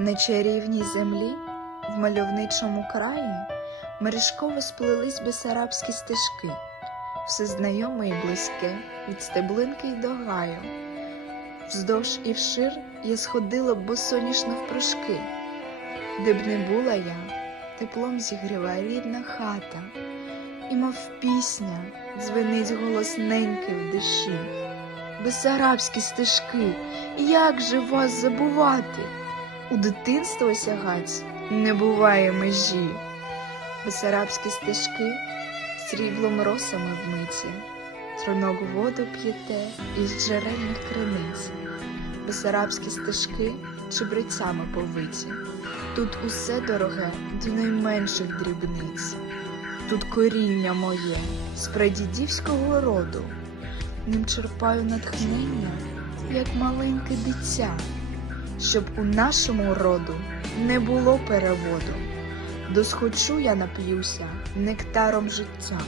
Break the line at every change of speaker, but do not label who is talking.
На чарівній землі, в мальовничому краї, мережково сплелись бесарабські стежки, все знайоме і близьке, від стеблинки й до гаю. Вздовж і вшир я сходила босоніжно впрыжки, де б не була я, теплом зігріває рідна хата, і мов пісня дзвенить голосненьке в душі. Бесарабські стежки, як же вас забувати? У дитинство осягать не буває межі. Бесарабські стежки сріблом росами вмиті, Трунок воду п'єте із джерельних криниць. Бесарабські стежки чебрецями повиті. Тут усе дороге до найменших дрібниць. Тут коріння моє з прадідівського роду. Ним черпаю натхнення, як маленьке дитя, щоб у нашому роду не було переводу. Досхочу я нап'юся нектаром життя.